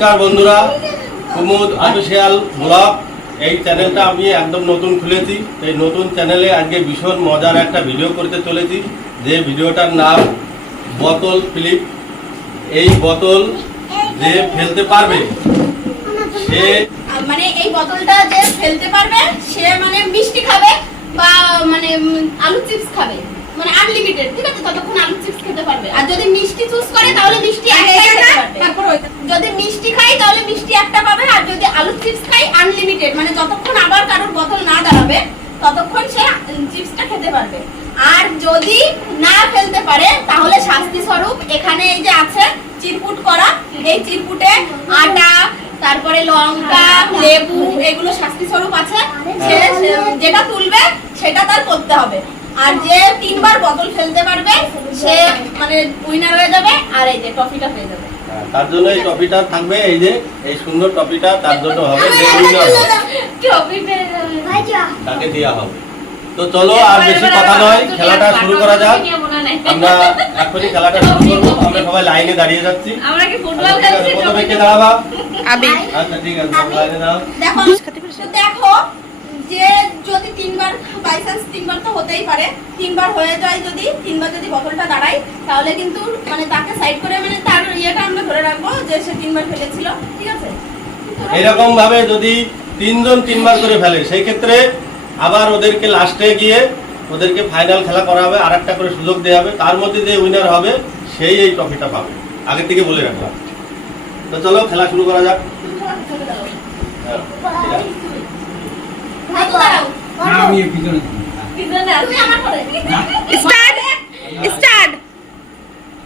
নমস্কার বন্ধুরা, কুমুদ official blog এই চ্যানেলটা আমি একদম নতুন খুলেছি, এই নতুন চ্যানেলে আজকে ভীষণ মজার একটা ভিডিও করতে চলেছি। যে ভিডিওটার নাম বোতল ফিলিপ। এই বোতল যে ফেলতে পারবে, সে মানে এই বোতলটা যে ফেলতে পারবে, সে মানে মিষ্টি খাবে বা মানে আলু চিপস খাবে। মানে আনলিমিটেড ঠিক আছে? ততক্ষণ আলু চিপস খেতে পারবে। আর যদি মিষ্টি চুজ করে তাহলে মিষ্টি একটাই খেতে পারবে। যদি মিষ্টি খাই তাহলে মিষ্টি একটা পাবে আর যদি আলু চিপস খাই আনলিমিটেড মানে যতক্ষণ আবার কারোর বোতল না দাঁড়াবে ততক্ষণ সে চিপসটা খেতে পারবে। আর যদি না ফেলতে পারে তাহলে শাস্তি স্বরূপ এখানে এই যে আছে চিরকুট করা। এই চিরকুটে আটা তারপরে লঙ্কা লেবু এগুলো শাস্তি স্বরূপ আছে। যেটা তুলবে সেটা তার করতে হবে। আর যে তিনবার বোতল ফেলতে পারবে সে মানে উইনার হয়ে যাবে আর এই যে ট্রফিটা পেয়ে যাবে। হ্যাঁ, তার জন্য এই টপিটা থাকবে এই যে এই সুন্দর টপিটা তার জন্য হবে যে হবে, ট্রফি পেয়ে যাবে। তাকে দেওয়া হবে। তো চলো আর বেশি কথা নয় খেলাটা শুরু করা যাক। আমরা এখনই খেলাটা শুরু করব আমরা সবাই লাইনে দাঁড়িয়ে যাচ্ছি। আমরা কি ফুটবল আচ্ছা, ঠিক আছে, খেলছি প্রথমে কে দাঁড়াবা? আবি। আচ্ছা ঠিক আছে লাইনে দাও দেখো তো দেখো যে যদি তিনবার বাই চান্স তিনবার তো হতেই পারে তিনবার হয়ে যায় যদি তিনবার যদি বোতলটা দাঁড়ায় তাহলে কিন্তু মানে তাকে সাইড করে মানে তার ইয়েটা আমরা ধরে রাখব যে সে তিনবার ফেলেছিল ঠিক আছে? এরকম ভাবে যদি তিনজন তিনবার করে ফেলে সেই ক্ষেত্রে আবার ওদেরকে লাস্টে গিয়ে ওদেরকে ফাইনাল খেলা করা হবে আর একটা করে সুযোগ দেওয়া হবে তার মধ্যে যে উইনার হবে সেই এই ট্রফিটা পাবে। আগে থেকে বলে রাখলাম। তো চলো খেলা শুরু করা যাক। হ্যাঁ, ঠিক আছে। হাত দাঁড়াও। না, আমি এর পিছনে তুমি আমার করে স্টার্ট স্টার্ট।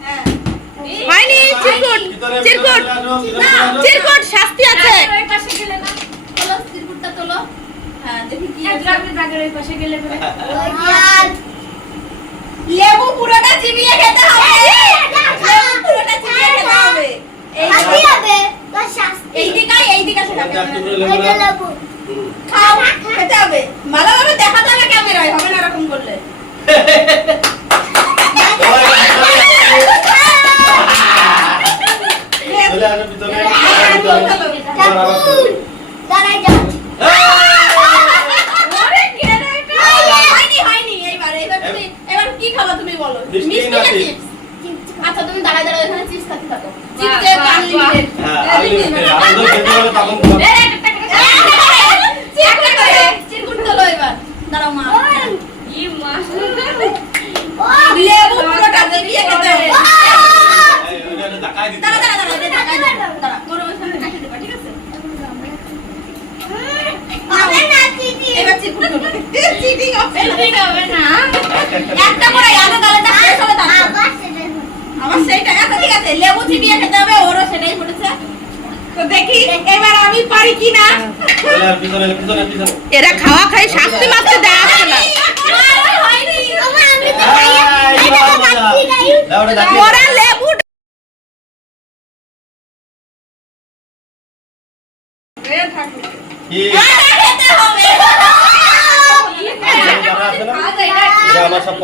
হ্যাঁ। হয়নি চিরকুট চিরকুট ভিতরে আসো, ভিতরে না, আসো। চিরকুট শাস্তি আছে। তোলো চিরকুটটা তোলো। হ্যাঁ দেখি কি লেবু পুরোটা চিবিয়ে খেতে হবে। লেবু পুরোটা চিবিয়ে খেতে হবে। এই এই দিকায় এই দিকে সেটা ওটা একটু করে লেবু। খাও খেতে হবে দেখাতে হবে ক্যামেরায় হবে না এরকম করলে কে খাবা তুমি বলো? মিষ্টি না চিপস? আচ্ছা, তুমি দাঁড়ায় দাঁড়ায় ওখানে চিপস খাতে থাকো। চিপস যেহেতু unlimited। হ্যাঁ, unlimited। আমাদের খেতে হলে তখন খাব। একটা করে, চিরকুট তোলো এবার। দাঁড়াও মা। লেবু পুরোটা চিবিয়ে খেতে হবে। এই, ওইটা একটু ঢাকায় দিতে দাঁড়া, হবে। দাঁড়া, দাঁড়া, এটা ঢাকায় দাও। দাঁড়া, ওর ওইখানে রেখে দিবা, ঠিক আছে? এবার চিরকুট তোলো। চিটিং হবে না। একটা করে আগে গালেটা শেষ হবে তারপর। আমার সেইটা আচ্ছা ঠিক আছে লেবু চিবিয়ে খেতে হবে ওরও সেটাই পড়েছে তো দেখি এবার আমি পারি কি না। এরা খাওয়া খাই শাস্তি মাস্তি দেয় আসছে না। ওরা লেবু কি? খেতে হবে এই যারা আছে না, এরা আমার সব পণ্য নষ্ট করে দেবে। হ্যাঁ। আমার কথা শোন একটু। আমার-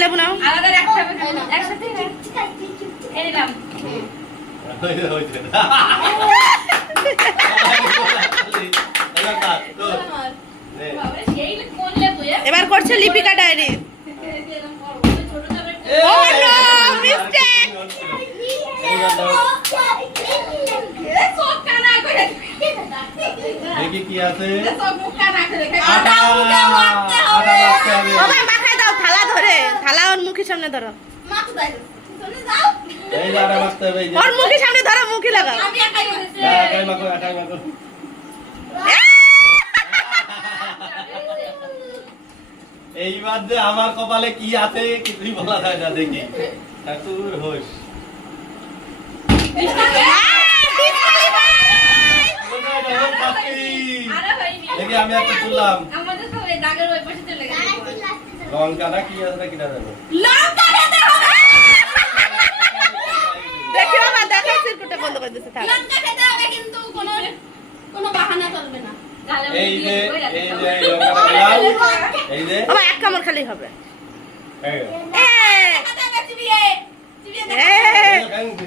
লেবু নাও একটা। এবার করছে লিপিকা ডায়েরি এই, mistake! এইবার দাও। এ সব কানা করে দেখি কি আছে। এ সব মুখ কানা করে আটা আটা মুখে মাখতে আটা হবে। বাবা মাখায় দাও থালা ধরে। থালা ওর মুখের সামনে ধরো। মাখো তাই। চলে যাও। এই যে আটা মাখতে হবে ওর মুখের সামনে ধরো মুখে লাগাও। আমি একাই করেছি। একাই মাখো একাই মাখো। এইবার যে আমার কপালে কি আছে কিছুই বলা যায় না দেখি। ঠাকুর হোস। আমি একটা তুললাম। আমাদের তো দাগের ওই পাশে চলে গেছে লঙ্কা না কি আছে না কিনা যাবে লঙ্কা খেতে হবে দেখি বাবা দেখা চিরকুটে বন্ধ করে দিচ্ছে থাক। লঙ্কা খেতে হবে কিন্তু কোনো কোনো বাহানা চলবে না এই যে এই যে এই লঙ্কাটা দিলাম এই যে। বাবা এক কামড় খালি হবে। এই চিবিয়ে চিবিয়ে দেখো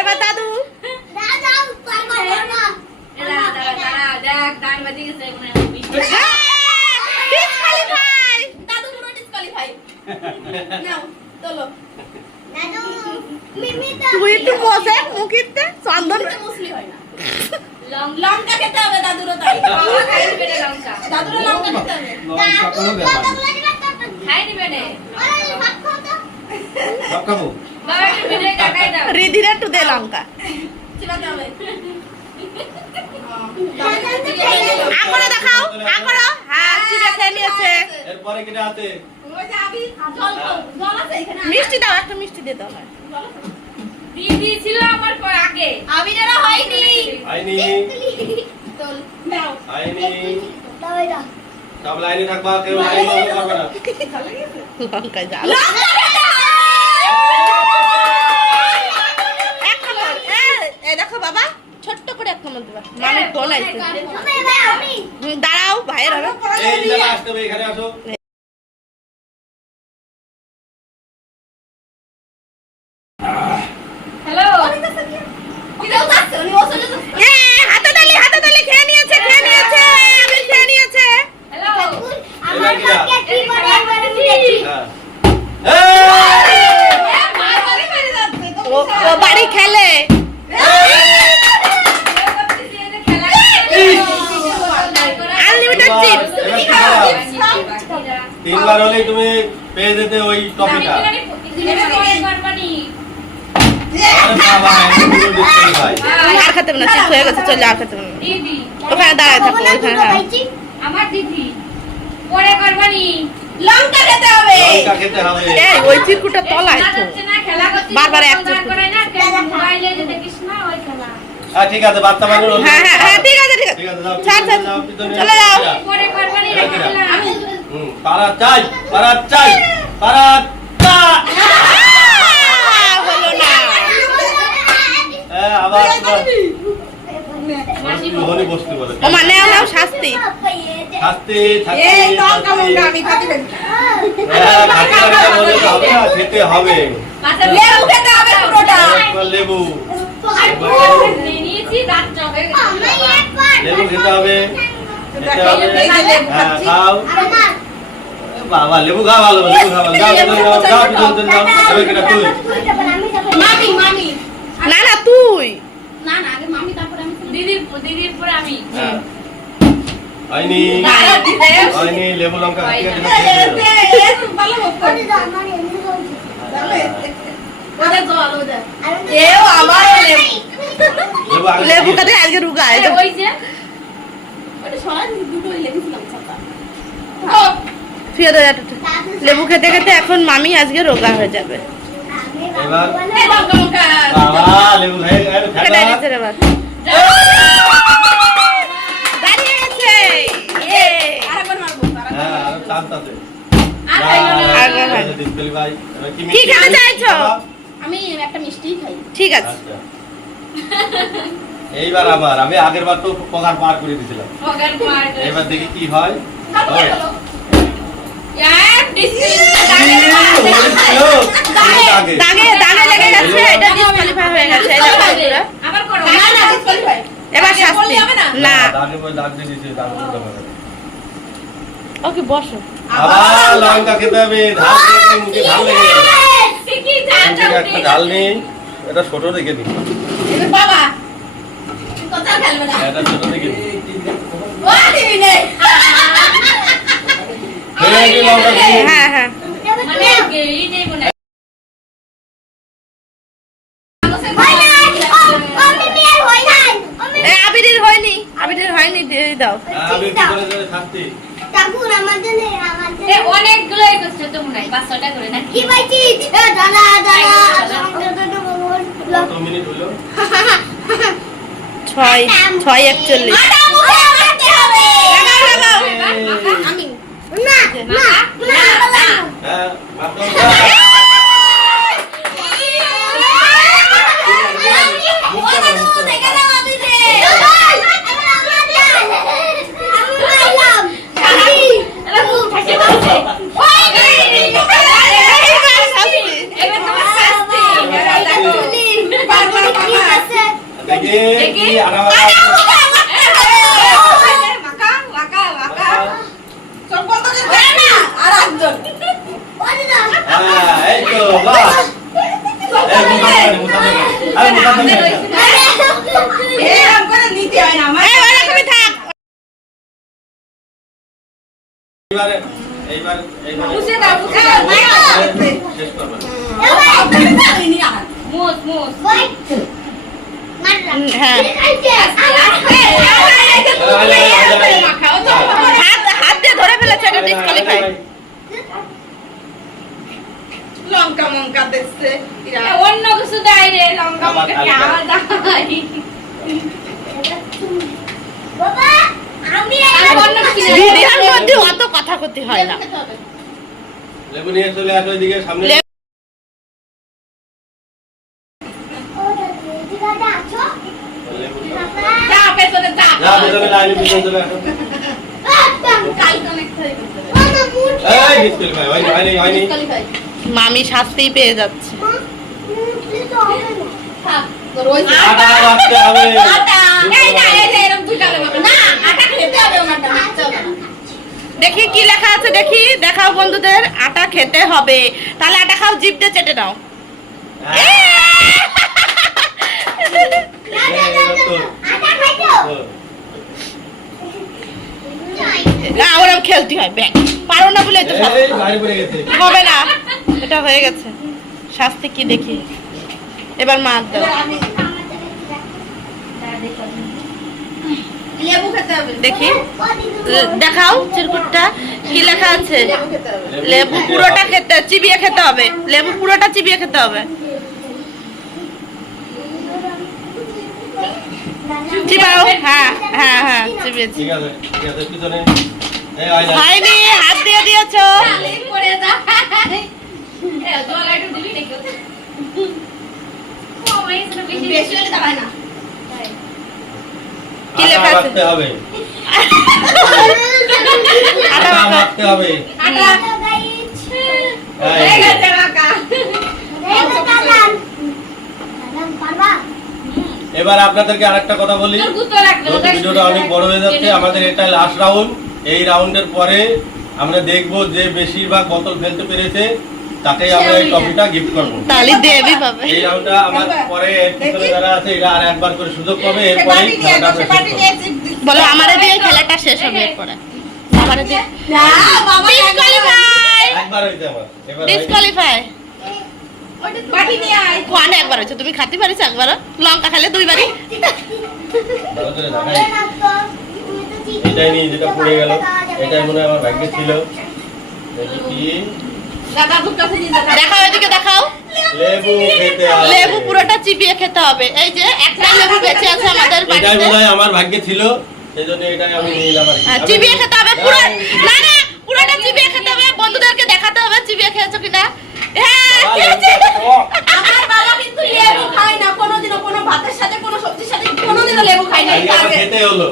এবার দাদু এরা দাঁড়া দাঁড়া দেখ দাগ বাজে গেছে মনে হয় মিষ্টি ডিসকালিফাই দাদু পুরো ডিসকোয়ালিফাই নাও চলো তুই একটু বসে মুখিতে চন্দন। মুসলি হয় না। লঙ্কা খেতে হবে দাদুরও তাই। লঙ্কা দাদুরও লঙ্কা। খেতে হবে। রিধির একটু দে লঙ্কা। চিবাতে দেখাও আকড়ো হ্যাঁ চিড়ে খেয়ে নিয়েছে এরপরে আছে এখানে মিষ্টি দাও একটা মিষ্টি দিয়ে দাও না জল দিদি ছিল আমার পর আগে? আবিরেরও হয়নি। আইনি চল নাও আইনি সব লাইনে থাকবা কেউ লাইন করবে না। লঙ্কা জাল লঙ্কা খেতে হবে এক কামড় এ, এই দেখো বাবা ছোট্ট করে এক কামড় দেবা মানে টোন আইছে হুম, দাঁড়াও ভাইয়ের হবে এই জায়গা আসতে হবে এখানে আসো হ্যালো এটাও যাচ্ছে, উনি ওষুধে যাচ্ছে। এ হাতে তালি হাতে তালি খেয়ে নিয়েছে খেয়ে নিয়েছে আমি খেয়ে নিয়েছে হ্যালো এবার কিনা হ্যাঁ এই! মার বাড়ি বাড়ি যাচ্ছে, তো ও ও বাড়ি খেলে আনলিমিটেড চিপস এবার কি করা? তিনবার হলেই তুমি পেয়ে যেতে ওই টপিটা আরে বাবা, এত পুরো disqualify। আর খেতে হবে না চিপস হয়ে গেছে চলে আর খেতে হবে না দিদি ওখানে দাঁড়ায় থাকো ওখানে হ্যাঁ আমার দিদি পরে করবানি লঙ্কা খেতে হবে লঙ্কা খেতে হবে এই ওই চিরকুটা তলায় তো বারবার এক করে মোবাইলে যে দেখিস না, ওই খেলা। হ্যাঁ ঠিক আছে বাচ্চা মানুষ হলো। হ্যাঁ হ্যাঁ হ্যাঁ ঠিক আছে ঠিক আছে ছাড়, ছাড়। চলে যাও। যাও। করবানি, এবার কি না? খেলা। হুম, পাড়া চাই পাড়া চাই পাড়া চাই হলো না হ্যাঁ আবার মানে শাস্তি শাস্তি শাস্তি। হ্যাঁ, না, খেতে খেতে হবে লেবু হয়ে। লেবু খেতে হবে হ্যাঁ খাও বাবা লেবু খা ভালো লেবু খা ভালো যাও যাও যাও যাও এবার কিনা তুই মামি মামি না না তুই। না না আগে মামি তারপরে আমি দিদির দিদির পরে আমি। হ্যাঁ হয়নি হয়নি লেবু লঙ্কা লেবু। আগে লেবু কাটে আজকে রুগা আরে ওই যে ওটা সরাই দুটোই লেগেছিলাম ছাতা ফিরে দে লেবু খেতে খেতে এখন মামি আজকে রোগা হয়ে যাবে। এবার? লেবু এবার কি কি খেতে চাইছো? আমি একটা মিষ্টি খাই। ঠিক আছে। আচ্ছা। এইবার আমার আমি আগের বার তো পকার পার করে দিয়েছিলাম এবার দেখি কি হয়। হয়। হয়ে। আবার এবার শাস্তি। না? না দাগে বলে দাগ দিয়ে দিয়েছে, দাগ দিতে হবে না। ওকে বসো। আবার লঙ্কা খেতে হবে ঝাল খেতে মুখে ঝাল লেগে জানটা একটা ঝাল নেই এটা ছোট দেখে দিই এবার বাবা কথা খেলবে না। এটা ছোট দিই ও দিবি নে নি। হ্যাঁ হ্যাঁ। মানে নেই মনে আবিরের হয়নি। আবিরের হয়নি দিয়ে দাও। আমি করে করে থাকতি? এ অনেকগুলো এ করছে না মনে হয় পাঁচ ছটা করে না কত মিনিট হলো? ছয় ছয় একচল্লিশ। আমি না না দেখি কি আনা মাখা মাখা মাখা হ্যাঁ এই তো বাহ এই মুখা মুখা আরে মুখা মুখা এরকম করে নিতে হয় না আমার এই, ওরকমই থাক। এইবারে এইবার এইবারে বুঝে দাও, বুঝে দাও। শেষ করবে মুস মুস হুম, হ্যাঁ কথা করতে হয় না লেবু নিয়ে চলে আসো এদিকে সামনে লেবু- লেবু যা পেছনে যা যা মামি শাস্তি পেয়ে যাচ্ছে। আটা দেখি কি লেখা আছে দেখি দেখাও বন্ধুদের আটা খেতে হবে। তাহলে আটা খাও জিভ চেটে নাও। না ওরম খেলতে হয় ব্যাগ পারো না বলে তো এই বাইরে পড়ে গেছে। হবে না। এটা হয়ে গেছে। শাস্তি কি দেখি? এবার মার দাও। লেবু খেতে হবে। দেখি। দেখাও চিরকুটটা। কি লেখা আছে? লেবু পুরোটা খেতে চিবিয়ে খেতে হবে। লেবু পুরোটা চিবিয়ে খেতে হবে। চিবাও হ্যাঁ হ্যাঁ হ্যাঁ চিবিয়েছি ঠিক আছে ঠিক পিছনে। হয়নি হাত দিয়ে দিয়েছ। কি লেখা আছে? হবে। আটা আটা মাখতে হবে। আটা। এই, এই গেছে মাকা এবার আপনাদেরকে আরেকটা কথা বলি। ভিডিওটা অনেক বড় হয়ে যাচ্ছে আমাদের এটা লাস্ট রাউন্ড এই রাউন্ডের পরে আমরা দেখব যে বেশিরভাগ বোতল ফেলতে পেরেছে তাকেই আমরা এই ট্রফিটা গিফট করব। তালি দেবি পাবে। এই রাউন্ডটা আমার পরে এর পিছনে যারা আছে এরা আর একবার করে সুযোগ পাবে এরপরেই খেলাটা শেষ বলো আমারে দিয়ে খেলাটা শেষ হবে এরপরে। আমারে দিয়ে ডিসকোয়ালিফাই একবার হইতে আমার ডিসকোয়ালিফাই বাটি নিয়ে আয়। কোয়ানে একবার হয়েছে তুমি খাতে পারিস একবার লঙ্কা খেলে দুইবারই এটাই নিয়ে যেটা পড়ে গেল এটাই মনে আমার ভাগ্যে ছিল। দেখাও এদিকে দেখাও। লেবু খেতে হবে লেবু পুরোটা চিবিয়ে খেতে হবে। এই যে একটা লেবু বেঁচে আছে আমাদের এটাই মনে আমার ভাগ্যে ছিল সেই এটাই আমি নিয়ে নিলাম আর কি। আমি- চিবিয়ে খেতে হবে। পুরো না না পুরোটা চিবিয়ে খেতে হবে। বন্ধুদেরকে দেখাতে হবে চিবিয়ে খেয়েছো কিনা। বাবা, খেয়েছি। লেবুটা তো- আমার বাবা কিন্তু লেবু খায় না কোনোদিনও কোনো ভাতের সাথে কোনো সবজির সাথে কোনোদিনও লেবু খায় না খেতে হলো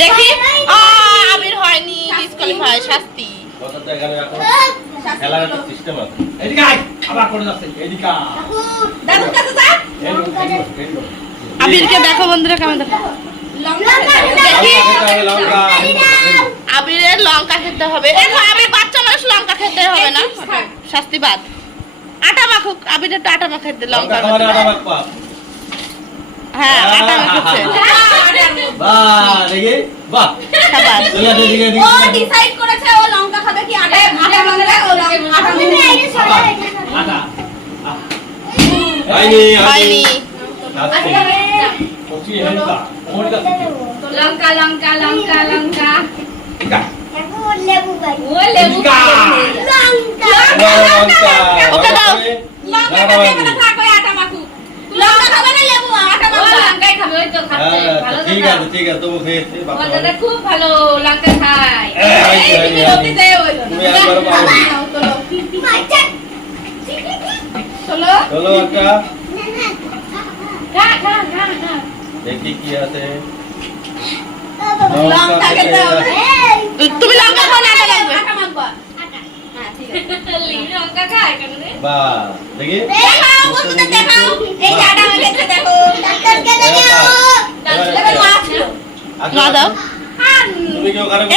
দেখি আবির হয়নি ডিসকোয়ালিফাই শাস্তি কথাটা এখানে রাখো খেলার একটা সিস্টেম আছে এদিকে আয় আবার করে যাচ্ছে এদিকে আয়। কাছে যা এদিকে, এদিকে, এদিকে। আবিরকে দেখো বন্ধুরা কেমন দেখো লঙ্কা। আবিরের লঙ্কা খেতে হবে দেখো আবির লঙ্কা খেতে হবে না? শাস্তি বাদ। আটা মাখুক আবির একটু আটা লঙ্কা মাখবা। হ্যাঁ আটা মাখাচ্ছে বাহ, দেখি, বাহ। সাবাস। চলে আসো এদিকে, এদিকে, ও ডিসাইড করেছে ও লঙ্কা খাবে কি আটা? ও। হয়নি, হয়নি? লঙ্কা লঙ্কা লঙ্কা লঙ্কা এদিকে। ও লেবু এদিকে। লঙ্কা লঙ্কা। ওকে দাও। লঙ্কা লঙ্কা খাবে? খাবে না থাকো আটা মাখু লঙ্কা খাবে না লেবু বাচ্চাটা খুব ভালো লঙ্কা খায় এই, এই, এই, এই, বিরতি দেয় ওই জন্য। তুমি একবারও পারো না। নাও, তোলো। তোলো। চলো একটা খা, খা, খা, খা। দেখি কি আছে। তুমি লঙ্কা খাও না আটা লাগবে মাখবা। ঠিক আছে। লঙ্কা খায় কেন রে? বা দেখি দেখাও, বন্ধুদের দেখাও। এই আটা মেখেছে, দেখো। মা দাও।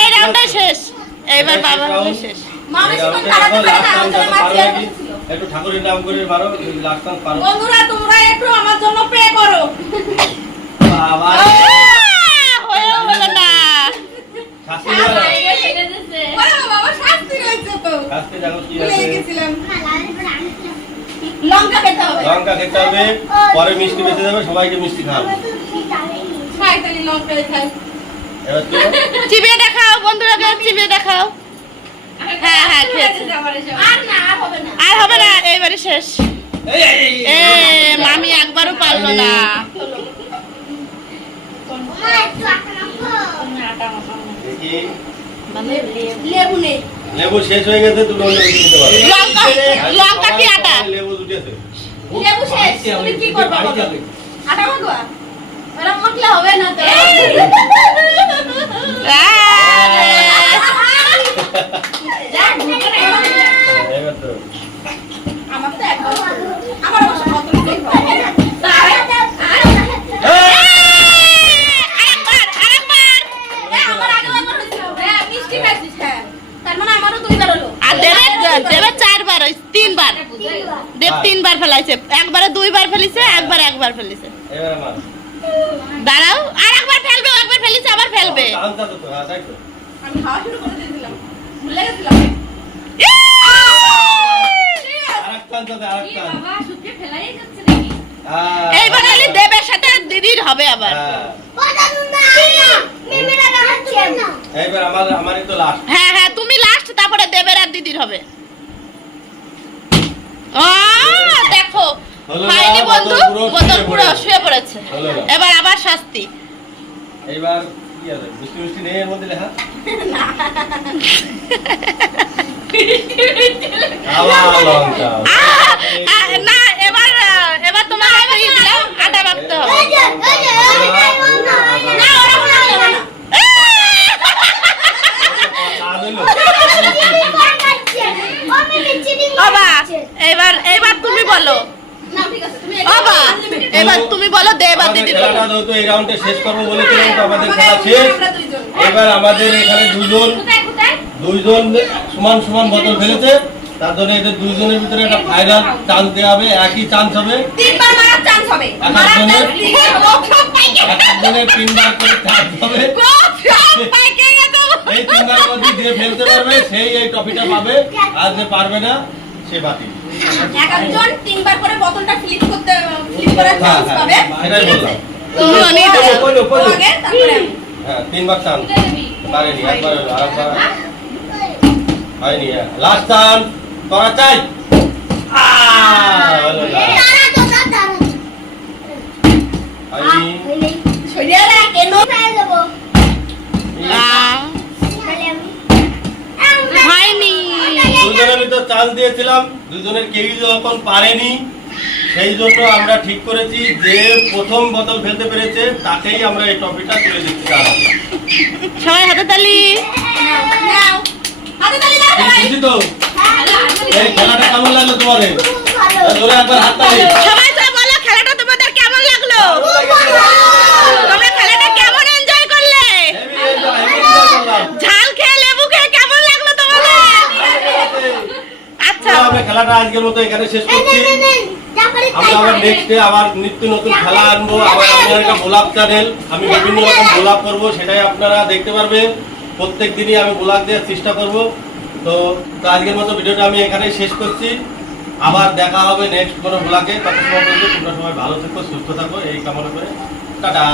এই রাউন্ডটা শেষ। এইবার এই বাবা? হবে শেষ। না। একটু ঠাকুরের নাম করে পারো বন্ধুরা তোমরা একটু আমার জন্য প্রে করো। বাবা। হয়েও হলো না। শাস্তি দাও। না। ওরে বাবা শাস্তি রয়েছে তো। শাস্তি দেখো কি আছে? গেছিলাম। লঙ্কা খেতে হবে। লঙ্কা খেতে হবে পরে মিষ্টি বেঁচে যাবে সবাইকে মিষ্টি খাওয়াবে। খাই তাহলে লঙ্কাই খাই চিবিয়ে দেখাও বন্ধুরাকে চিবিয়ে দেখাও। হ্যাঁ, হ্যাঁ, আর হবে না আর এইবারে শেষ। এ মামি একবারও পারল না। লেবু শেষ হয়ে গেছে দুটো অন্য কিছু দিতে পারো লঙ্কা কি আটা? লেবু লেবু শেষ। কি করবে বলো? আটা হবে না তো। হয়। হ্যাঁ। হ্যাঁ। মানে দেব তিনবার ফেলাইছে। একবারে দুইবার ফেলিছে একবার একবার ফেলিছে এবার আমার দাঁড়াও আর একবার ফেলবে ও একবার ফেলিছে আবার ফেলবে চান্স আছে তো হ্যাঁ তাই তো আমি খাওয়া শুরু করে দিয়েছিলাম ভুলে গেছিলাম আরেক চান্স আছে আরেক কি চান্স বাবা শুকিয়ে ফেলাই যাচ্ছে নাকি হ্যাঁ এইবার হলে দেবের সাথে দিদির হবে আবার হ্যাঁ। এইবার আমার আমারই তো লাস্ট হ্যাঁ হ্যাঁ তুমি লাস্ট তারপরে দেবের আর দিদির হবে। ও দেখো হলো না, হয়নি বন্ধু বোতল পুরো শুয়ে পড়েছে। এবার আবার শাস্তি। কি নেই এর মধ্যে লেখা আহ, আহ, না এবার এবার তোমার আটা মাখতে হবে। না ওরা মনে হবে না স্বাদ হলো? বাবা এবার এবার তুমি বলো। না ঠিক আছে তুমি বাবা এবার তুমি বলো দেব খেলাটা এই রাউন্ডে শেষ করব বলেছিলাম তো আমাদের খেলা শেষ। এবার আমাদের এখানে দুজন দুইজন সমান সমান বোতল ফেলেছে। তার জন্য এদের দুইজনের ভিতরে একটা ফাইনাল চান্স দেওয়া হবে একই চান্স হবে। তিনবার মারার চান্স হবে। এক একজনের- chance এক একজনের তিনবার করে চান্স হবে। এই তিনবার মধ্যে যে ফেলতে পারবে সেই এই ট্রফিটা পাবে আর যে পারবে না সে বাতিল একজন তিনবার করে বোতলটা ফ্লিপ করতে ফ্লিপ করার হ্যাঁ, চান্স হ্যাঁ, পাবে এটাই ঠিক বললাম। তো তুমি অনেক দাও। বলো, বলো। আগে তারপরে হ্যাঁ তিনবার চান্স দিবি পারেনি একবার আরেকবার হয়নি লাস্ট চান্স তোরা চাই না। হয়নি সরিয়ে রাখ, কেন? আহ, দুজনের তো চান্স দিয়েছিলাম দুজনের কেউই যখন পারেনি। সেই জন্য আমরা ঠিক করেছি যে প্রথম বোতল ফেলতে পেরেছে তাকেই আমরা এই ট্রফিটা তুলে দিচ্ছি সবাই হাতে। তালি। এই খেলাটা কেমন লাগল তোমাদের? একবার হাত তালি সবাই তো বলো খেলাটা তোমাদের কেমন লাগল তোমরা খেলাটা কেমন এনজয় করলে হেভি এনজয়, হেভি এনজয় করলাম। ঝাল খেয়ে লেবু খেয়ে কেমন লাগল তোমাদের আচ্ছা তো আমরা খেলাটা আজকের মতো এখানে শেষ করছি। আমরা আবার নেক্সট ডে আবার নিত্য নতুন খেলা আনব আবার আমি একটা গোলাপ চ্যানেল আমি বিভিন্ন রকম গোলাপ করব সেটাই আপনারা দেখতে পারবেন। প্রত্যেক দিনই আমি গোলাপ দেওয়ার চেষ্টা করব। তো তো আজকের মতো ভিডিওটা আমি এখানেই শেষ করছি। আবার দেখা হবে নেক্সট কোনো ব্লগে তত সময় পর্যন্ত তোমরা সবাই ভালো থেকো সুস্থ থাকো। এই কামনা করে। টাটা।